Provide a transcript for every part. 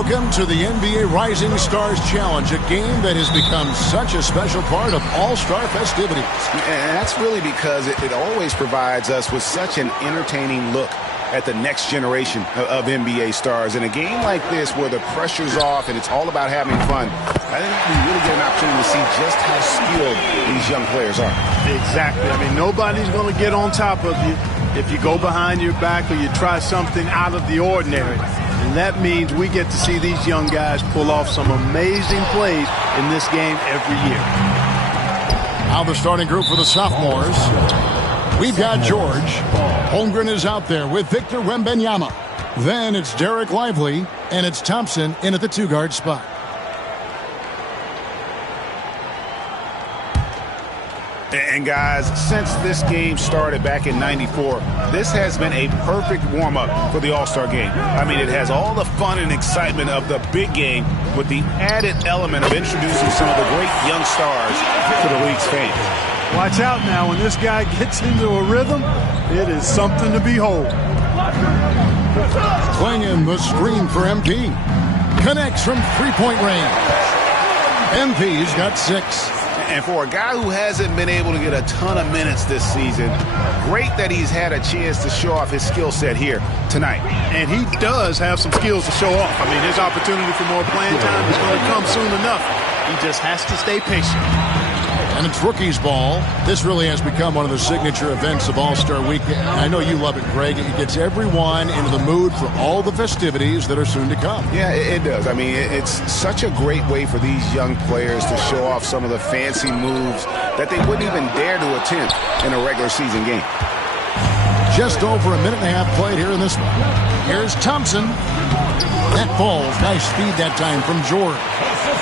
Welcome to the NBA Rising Stars Challenge, a game that has become such a special part of all-star festivities. And that's really because it always provides us with such an entertaining look at the next generation of NBA stars. In a game like this where the pressure's off and it's all about having fun, I think we really get an opportunity to see just how skilled these young players are. Exactly. I mean, nobody's going to get on top of you if you go behind your back or you try something out of the ordinary. And that means we get to see these young guys pull off some amazing plays in this game every year. Now the starting group for the sophomores. We've got George. Holmgren is out there with Victor Wembanyama. Then it's Derek Lively, and it's Thompson in at the two-guard spot. And guys, since this game started back in '94, this has been a perfect warm-up for the All-Star game. I mean, it has all the fun and excitement of the big game with the added element of introducing some of the great young stars to the league's fans. Watch out now. When this guy gets into a rhythm, it is something to behold. Playing the screen for MP. Connects from three-point range. MP's got 6. And for a guy who hasn't been able to get a ton of minutes this season, great that he's had a chance to show off his skill set here tonight. And he does have some skills to show off. I mean, his opportunity for more playing time is going to come soon enough. He just has to stay patient. And it's rookies ball. This really has become one of the signature events of All-Star Weekend. I know you love it, Greg. It gets everyone into the mood for all the festivities that are soon to come. Yeah, it does. I mean, it's such a great way for these young players to show off some of the fancy moves that they wouldn't even dare to attempt in a regular season game. Just over a minute and a half played here in this one. Here's Thompson. That falls. Nice speed that time from George.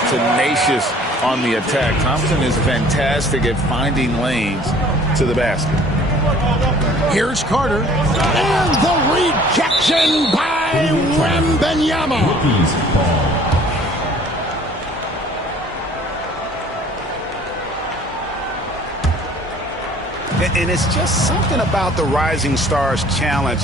Tenacious on the attack. Thompson is fantastic at finding lanes to the basket. Here's Carter. And the rejection by Wembanyama. And it's just something about the Rising Stars Challenge.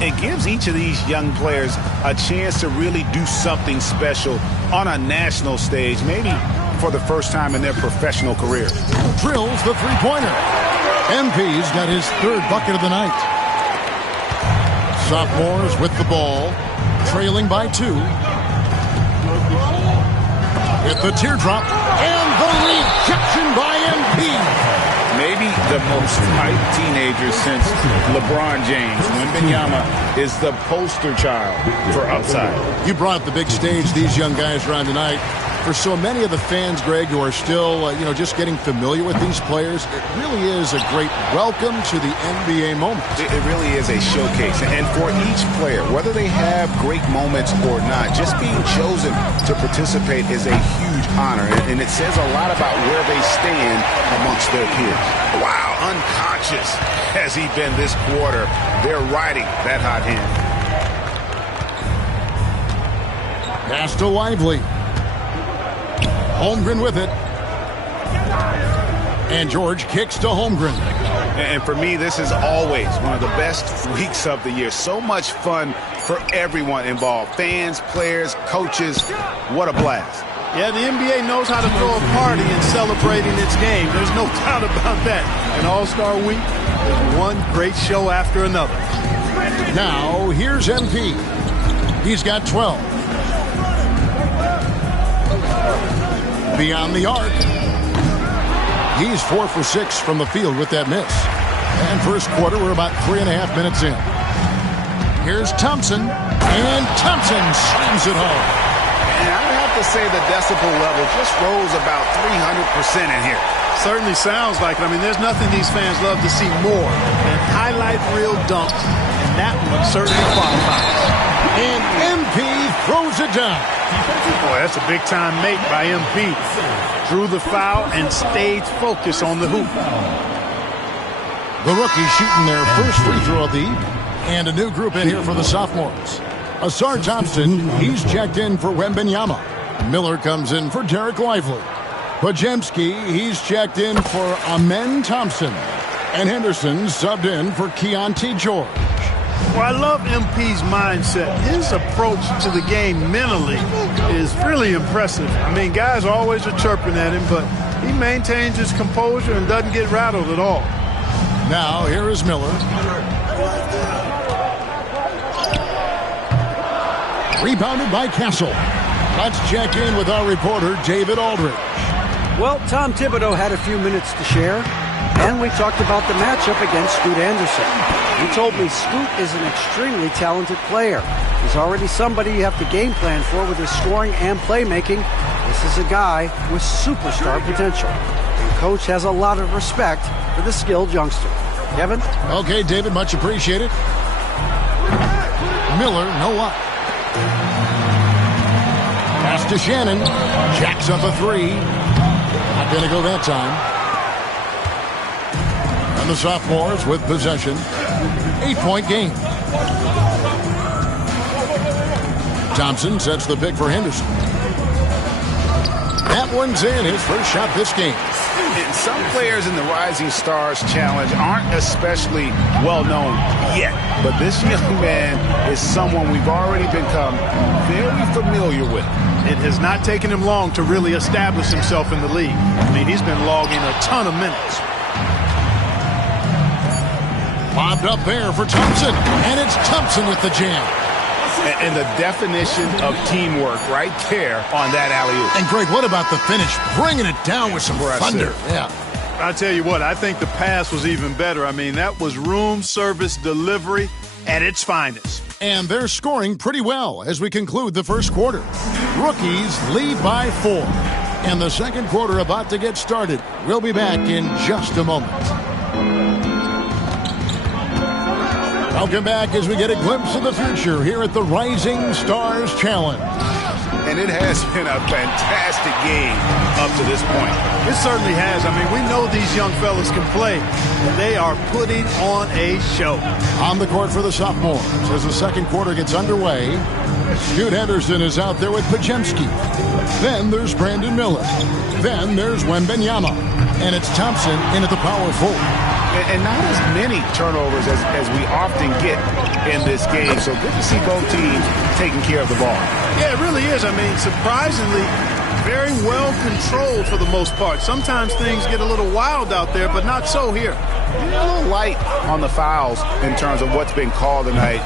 It gives each of these young players a chance to really do something special on a national stage, maybe for the first time in their professional career. Drills the three-pointer. MP's got his 3rd bucket of the night. Sophomores with the ball, trailing by 2. With the teardrop, and the rejection by MP. Maybe the most hyped teenager since LeBron James. Wembanyama is the poster child for upside. You brought up the big stage these young guys are on tonight. For so many of the fans, Greg, who are still, just getting familiar with these players, it really is a great welcome to the NBA moment. It really is a showcase. And for each player, whether they have great moments or not, just being chosen to participate is a huge honor. And it says a lot about where they stand amongst their peers. Wow, unconscious has he been this quarter. They're riding that hot hand. Pass to Lively. Holmgren with it. And George kicks to Holmgren. And for me, this is always one of the best weeks of the year. So much fun for everyone involved. Fans, players, coaches. What a blast. Yeah, the NBA knows how to throw a party in celebrating its game. There's no doubt about that. An All-Star Week is one great show after another. Now, here's MP. He's got 12. Beyond the arc. He's 4 for 6 from the field with that miss. And first quarter, we're about 3.5 minutes in. Here's Thompson. And Thompson slams it home. And I would have to say the decibel level just rose about 300% in here. Certainly sounds like it. I mean, there's nothing these fans love to see more than highlight reel dunks. And that one certainly qualifies. And MP throws it down. Boy, that's a big-time make by MP. Drew the foul and stayed focused on the hoop. The rookies shooting their first free throw of the evening. And a new group in here for the sophomores. Asar Thompson, he's checked in for Wembanyama. Miller comes in for Derek Lively. Pajemski, he's checked in for Amen Thompson. And Henderson subbed in for Keontae George. Well, I love MP's mindset. His approach to the game mentally is really impressive. I mean, guys always are chirping at him, but he maintains his composure and doesn't get rattled at all. Now, here is Miller. Rebounded by Castle. Let's check in with our reporter, David Aldridge. Well, Tom Thibodeau had a few minutes to share, and we talked about the matchup against Scoot Anderson. He told me Scoot is an extremely talented player. He's already somebody you have to game plan for with his scoring and playmaking. This is a guy with superstar potential. And Coach has a lot of respect for the skilled youngster. Kevin? Okay, David, much appreciated. Miller, no luck. Pass to Shannon. Jacks up a three. Not going to go that time. And the sophomores with possession. 8-point game. Thompson sets the pick for Henderson. That one's in, his first shot this game. Some players in the Rising Stars Challenge aren't especially well-known yet, but this young man is someone we've already become very familiar with. It has not taken him long to really establish himself in the league. I mean, he's been logging a ton of minutes. Bobbed up there for Thompson, and it's Thompson with the jam. And the definition of teamwork right there on that alley-oop. And Greg, what about the finish? Bringing it down with some thunder. Yeah. I tell you what, I think the pass was even better. I mean, that was room service delivery at its finest. And they're scoring pretty well as we conclude the first quarter. Rookies lead by 4. And the second quarter about to get started. We'll be back in just a moment. Welcome back as we get a glimpse of the future here at the Rising Stars Challenge. And it has been a fantastic game up to this point. It certainly has. I mean, we know these young fellas can play, and they are putting on a show. On the court for the sophomores as the second quarter gets underway. Scoot Henderson is out there with Pajemski. Then there's Brandon Miller. Then there's Wembanyama. And it's Thompson in at the power forward. And not as many turnovers as we often get in this game. So good to see both teams taking care of the ball. Yeah, it really is. I mean, surprisingly, very well controlled for the most part. Sometimes things get a little wild out there, but not so here. A little light on the fouls in terms of what's been called tonight.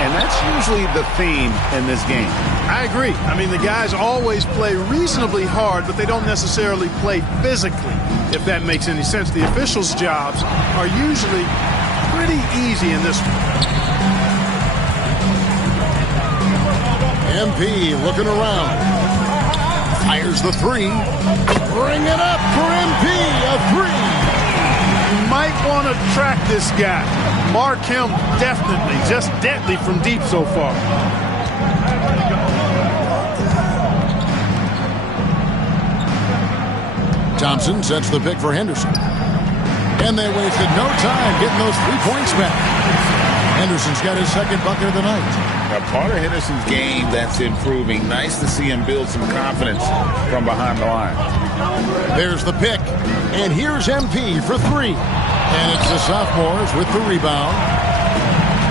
And that's usually the theme in this game. I agree. I mean, the guys always play reasonably hard, but they don't necessarily play physically, if that makes any sense. The officials' jobs are usually pretty easy in this one. MP looking around. Fires the three. Bring it up for MP. A three. You might want to track this guy. Mark him definitely. Just deadly from deep so far. Thompson sets the pick for Henderson. And they wasted no time getting those 3 points back. Henderson's got his second bucket of the night. A part of Henderson's game that's improving. Nice to see him build some confidence from behind the line. There's the pick. And here's MP for 3. And it's the sophomores with the rebound.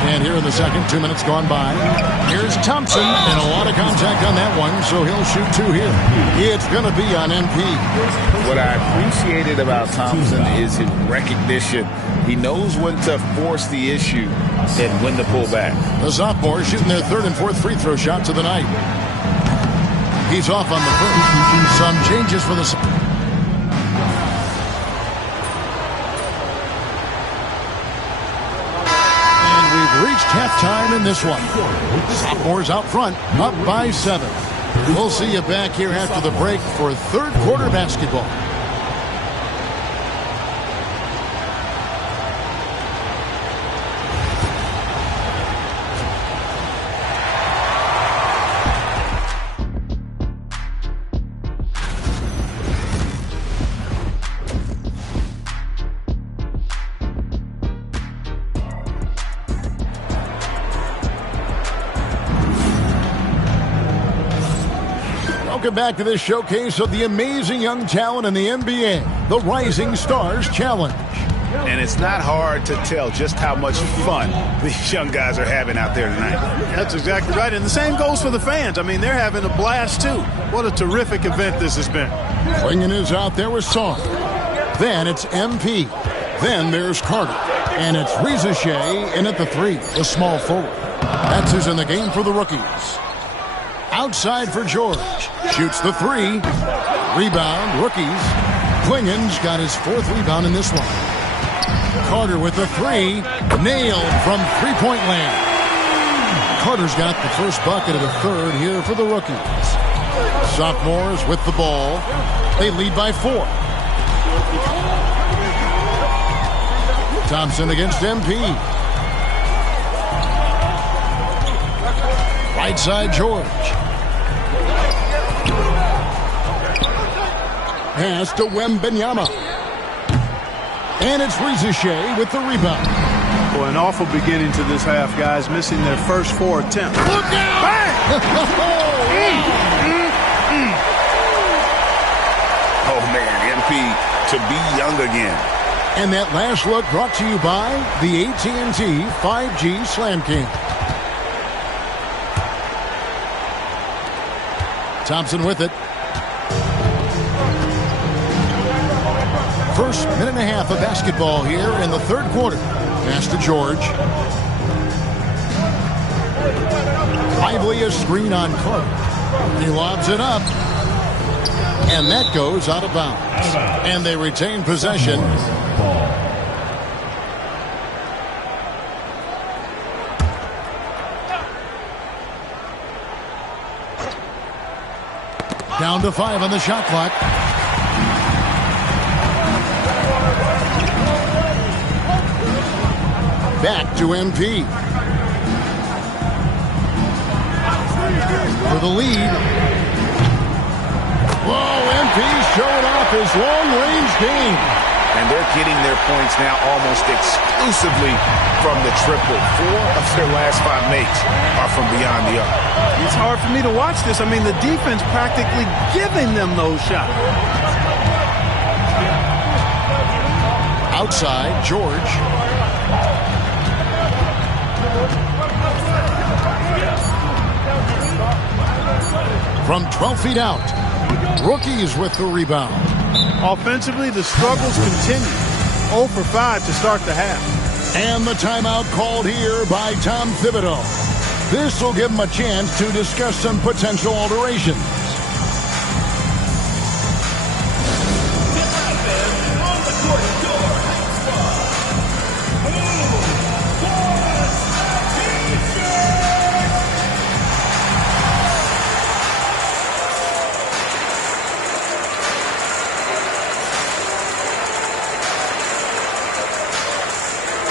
And here in the second, 2 minutes gone by. Here's Thompson, and a lot of contact on that one, so he'll shoot 2 here. It's going to be on MP. What I appreciated about Thompson is his recognition. He knows when to force the issue and when to pull back. The sophomores shooting their third and fourth free throw shots of the night. He's off on the first. Some changes for the... Reached halftime in this one. Sophomores out front, up by 7. We'll see you back here after the break for third quarter basketball. Welcome back to this showcase of the amazing young talent in the NBA, the Rising Stars Challenge. And it's not hard to tell just how much fun these young guys are having out there tonight. That's exactly right. And the same goes for the fans. I mean, they're having a blast, too. What a terrific event this has been. Klingon is out there with Song. Then it's MP. Then there's Carter. And it's Reza Shea in at the 3, the small forward. That's who's in the game for the rookies. Outside for George. Shoots the 3. Rebound, rookies. Klingon's got his 4th rebound in this one. Carter with the 3. Nailed from three-point land. Carter's got the first bucket of the 3rd here for the rookies. Sophomores with the ball. They lead by 4. Thompson against MP. Right side, George. Pass to Wembenyama. And it's Reza Shea with the rebound. Boy, an awful beginning to this half, guys, missing their first 4 attempts. Look out! Oh, man, MP to be young again. And that last look brought to you by the AT&T 5G Slam King. Thompson with it. First minute and a half of basketball here in the 3rd quarter. Pass to George. Lively a screen on Carter. He lobs it up. And that goes out of bounds. And they retain possession. Down to 5 on the shot clock. Back to MP. For the lead. Whoa, MP showed off his long-range game. And they're getting their points now almost exclusively from the triple. 4 of their last 5 makes are from beyond the arc. It's hard for me to watch this. I mean, the defense practically giving them those shots. Outside, George. From 12 feet out, rookies with the rebound. Offensively, the struggles continue. 0 for 5 to start the half. And the timeout called here by Tom Thibodeau. This will give him a chance to discuss some potential alterations.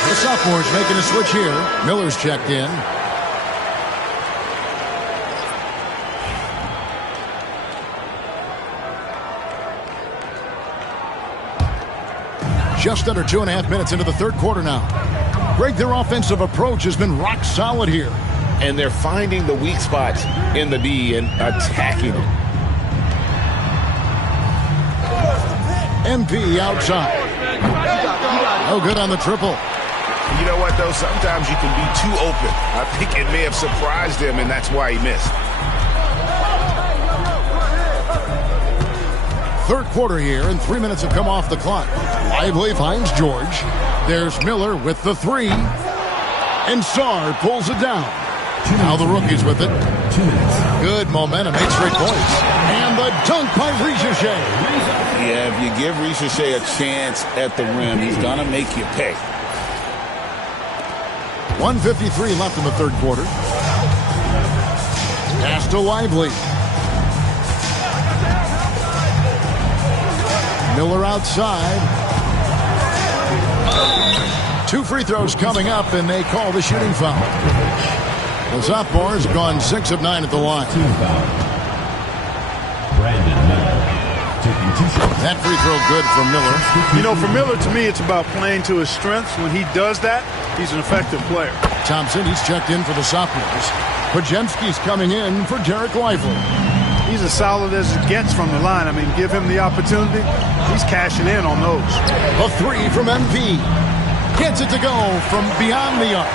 The sophomores making a switch here. Miller's checked in. Just under 2.5 minutes into the 3rd quarter now. Greg, their offensive approach has been rock solid here. And they're finding the weak spots in the D and attacking it. MP outside. No good on the triple. You know what, though? Sometimes you can be too open. I think it may have surprised him, and that's why he missed. 3rd quarter here, and 3 minutes have come off the clock. Lively finds George. There's Miller with the 3. And Sarr pulls it down. Now the rookies with it. Good momentum, 8 straight points. And the dunk by Reza Shea. Yeah, if you give Reza Shea a chance at the rim, he's going to make you pay. 1:53 left in the 3rd quarter. Pass to Lively. Miller outside. 2 free throws coming up, and they call the shooting foul. The sophomores have gone 6 of 9 at the line. That free throw good for Miller. You know, for Miller, to me, it's about playing to his strengths. When he does that, he's an effective player. Thompson, he's checked in for the sophomores. Pajemski's coming in for Derek Lively. He's as solid as it gets from the line. I mean, give him the opportunity. He's cashing in on those. A three from MP. Gets it to go from beyond the arc.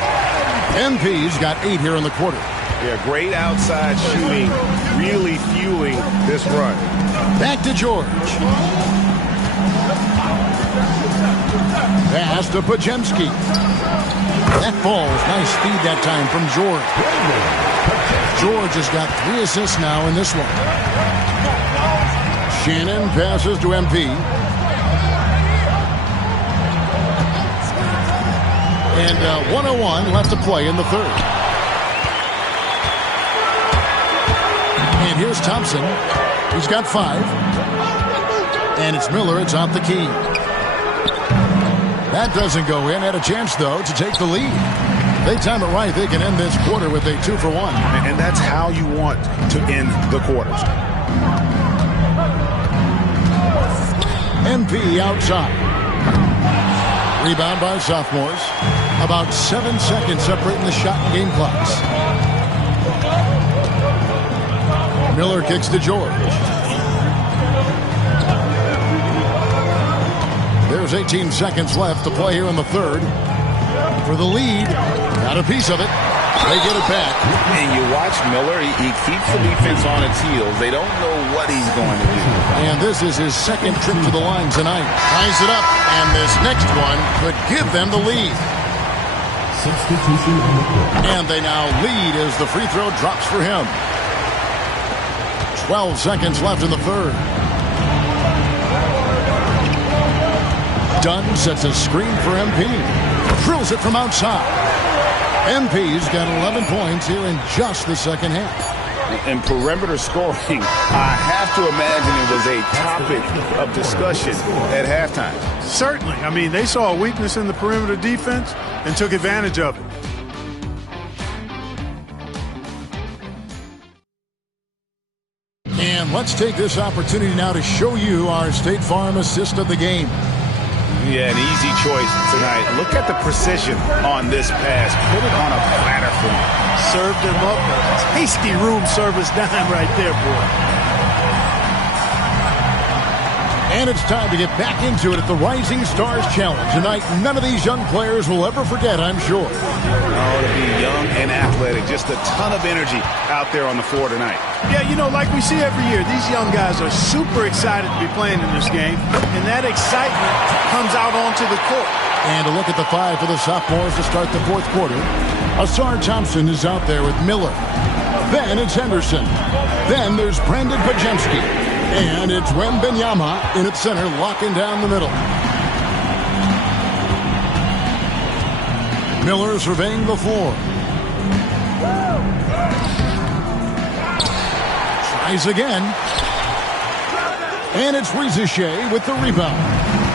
MP's got 8 here in the quarter. Yeah, great outside shooting, really fueling this run. Back to George. Pass to Pajemski. That ball's nice speed that time from George. George has got 3 assists now in this one. Shannon passes to MP. And 1:01 left to play in the third. And here's Thompson. He's got 5. And it's Miller. It's out the key. That doesn't go in. Had a chance, though, to take the lead. They time it right. They can end this quarter with a 2-for-1. And that's how you want to end the quarters. MP outside. Rebound by sophomores. About 7 seconds separating the shot and game clocks. Miller kicks to George. There's 18 seconds left to play here in the third. For the lead, got a piece of it. They get it back. And you watch Miller, he keeps the defense on its heels. They don't know what he's going to do. And this is his second trip to the line tonight. Ties it up, and this next one could give them the lead. Substitution on the court. And they now lead as the free throw drops for him. 12 seconds left in the third. Dunn sets a screen for MP. Drills it from outside. MP's got 11 points here in just the second half. In perimeter scoring, I have to imagine it was a topic of discussion at halftime. Certainly. I mean, they saw a weakness in the perimeter defense and took advantage of it. And let's take this opportunity now to show you our State Farm assist of the game. Yeah, an easy choice tonight. Look at the precision on this pass. Put it on a platter for him. Served him up a tasty room service dime right there, boy. And it's time to get back into it at the Rising Stars Challenge. Tonight, none of these young players will ever forget, I'm sure. Oh, to be young and athletic. Just a ton of energy out there on the floor tonight. Yeah, you know, like we see every year, these young guys are super excited to be playing in this game. And that excitement comes out onto the court. And a look at the 5 for the sophomores to start the fourth quarter. Asar Thompson is out there with Miller. Then it's Henderson. Then there's Brandon Pajemski. And it's Wembenyama in its center, locking down the middle. Miller surveying the floor. Tries again. And it's Rizichet with the rebound.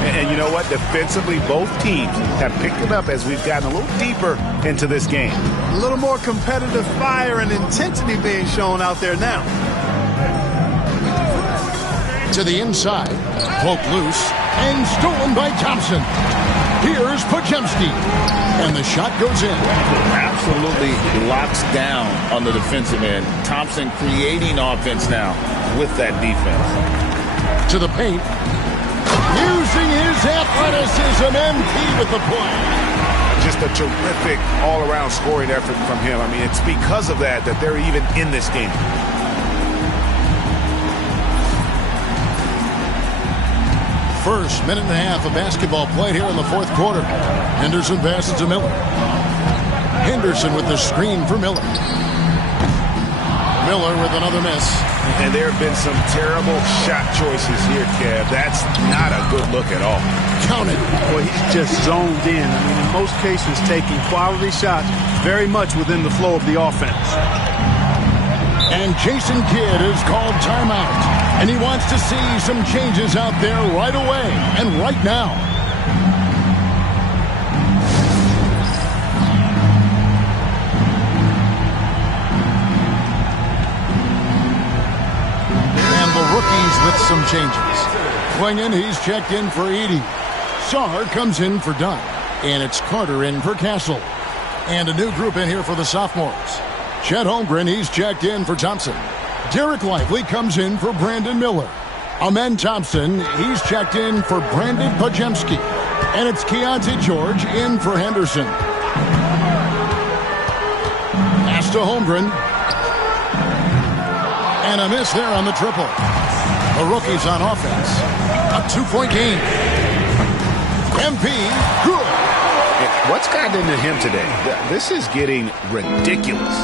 And you know what? Defensively, both teams have picked it up as we've gotten a little deeper into this game. A little more competitive fire and intensity being shown out there now. To the inside, poked loose, and stolen by Thompson. Here's Pajemski, and the shot goes in. Absolutely locks down on the defensive end. Thompson creating offense now with that defense. To the paint, using his athleticism, MP with the point. Just a terrific all-around scoring effort from him. I mean, it's because of that they're even in this game. First minute and a half of basketball played here in the fourth quarter. Henderson passes to Miller. Henderson with the screen for Miller. Miller with another miss. And there have been some terrible shot choices here, Kev. That's not a good look at all. Counted. Well, he's just zoned in. I mean, in most cases, taking quality shots very much within the flow of the offense. And Jason Kidd has called timeout. And he wants to see some changes out there right away and right now. And the rookies with some changes. Klingon, he's checked in for Edie. Sarr comes in for Dunn. And it's Carter in for Castle. And a new group in here for the sophomores. Chet Holmgren, he's checked in for Thompson. Derek Lively comes in for Brandon Miller. Amen Thompson, he's checked in for Brandon Pajemski. And it's Keontae George in for Henderson. Pass to Holmgren. And a miss there on the triple. The rookie's on offense. A 2-point game. MP, good. What's gotten into him today? This is getting ridiculous.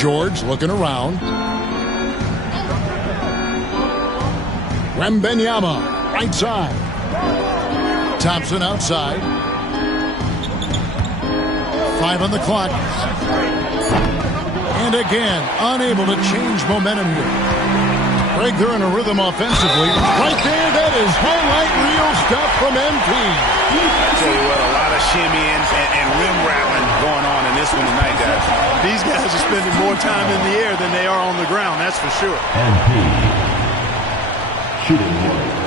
George looking around. Wembenyama, right side. Thompson outside. 5 on the clock. And again, unable to change momentum here. Greg, they're in a rhythm offensively. Right there, that is highlight reel stuff from MP. I tell you what, a lot of shimmying and rim rattling going on in this one tonight, guys. These guys are spending more time in the air than they are on the ground, that's for sure. MP. Shooting 1.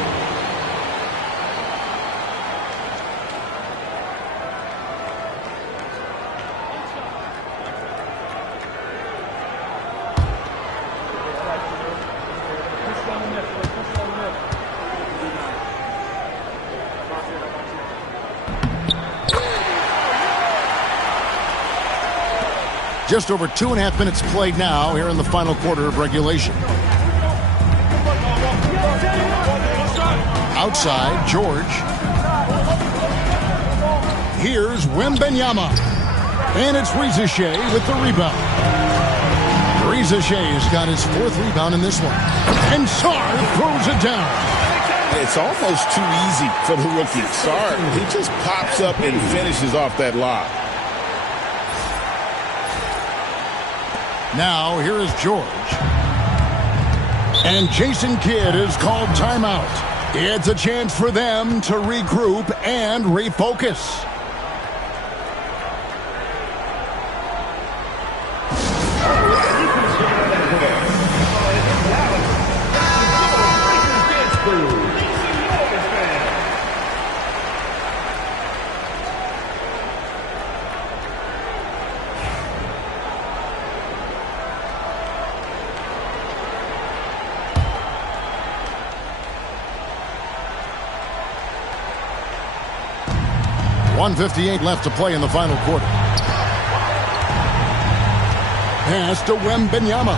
Just over 2.5 minutes played now here in the final quarter of regulation. Outside, George. Here's Wembenyama. And it's Rizachet with the rebound. Rizachet has got his 4th rebound in this one. And Sarr throws it down. It's almost too easy for the rookie. Sarr, he just pops up and finishes off that lob. Now, here is George. And Jason Kidd is called timeout. It's a chance for them to regroup and refocus. .158 left to play in the final quarter. Pass to Wembenyama.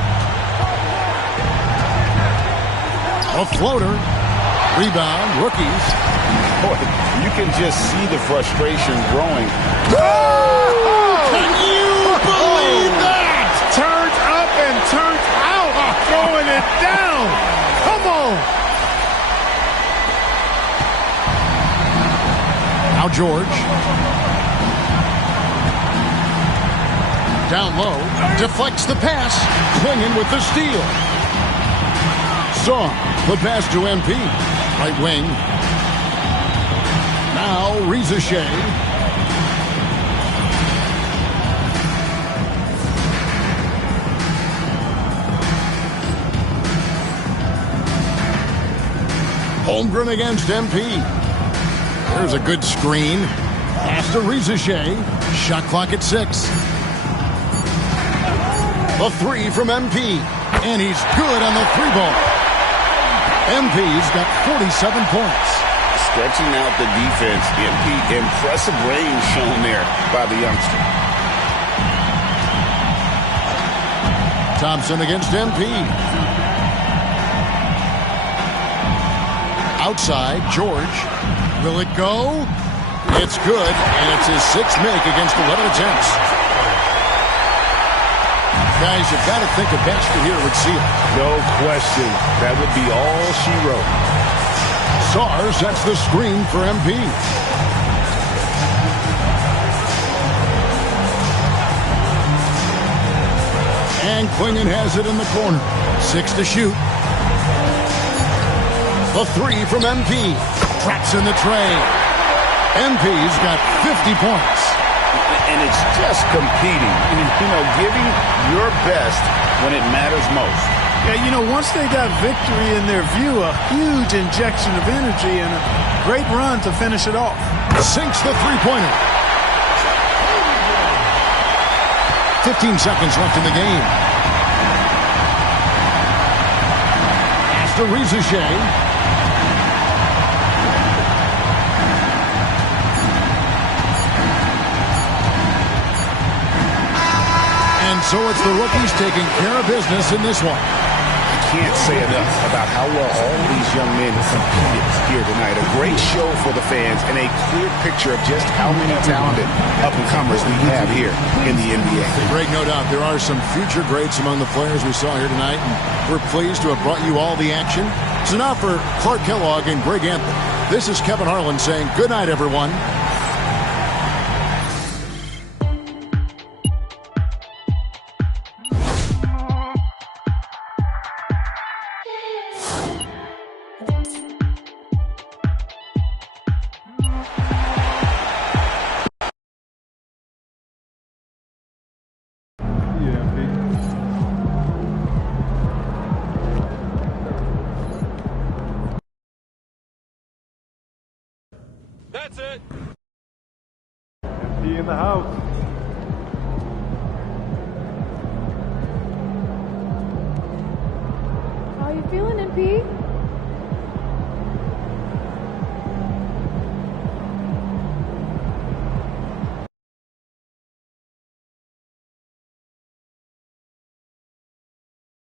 A floater. Rebound, rookies. Boy, you can just see the frustration growing. Can you believe that? Turned up and turned out, throwing it down. Come on. Now George. Down low. Deflects the pass. Clinging with the steal. Saw the pass to MP. Right wing. Now Rizachet. Holmgren against MP. There's a good screen. Pass to Rizachet. Shot clock at 6. The 3 from MP. And he's good on the 3-ball. MP's got 47 points. Stretching out the defense. MP, impressive range shown there by the youngster. Thompson against MP. Outside, George. Will it go? It's good, and it's his 6th make against 11 attempts. Guys, you've got to think a basket here would seal it. No question. That would be all she wrote. Sarr sets the screen for MP. And Clingan has it in the corner. 6 to shoot. The 3 from MP. Traps in the tray. MP's got 50 points. And it's just competing. You know, giving your best when it matters most. Yeah, you know, once they got victory in their view, a huge injection of energy and a great run to finish it off. Sinks the 3-pointer. 15 seconds left in the game. After Rizachet. And so it's the rookies taking care of business in this one. I can't say enough about how well all these young men competed here tonight. A great show for the fans and a clear picture of just how many talented up-and-comers we have here in the NBA. Greg, no doubt there are some future greats among the players we saw here tonight, and we're pleased to have brought you all the action. So now for Clark Kellogg and Greg Anthony, this is Kevin Harlan saying good night, everyone. That's it. He in the house. How you feeling, MP?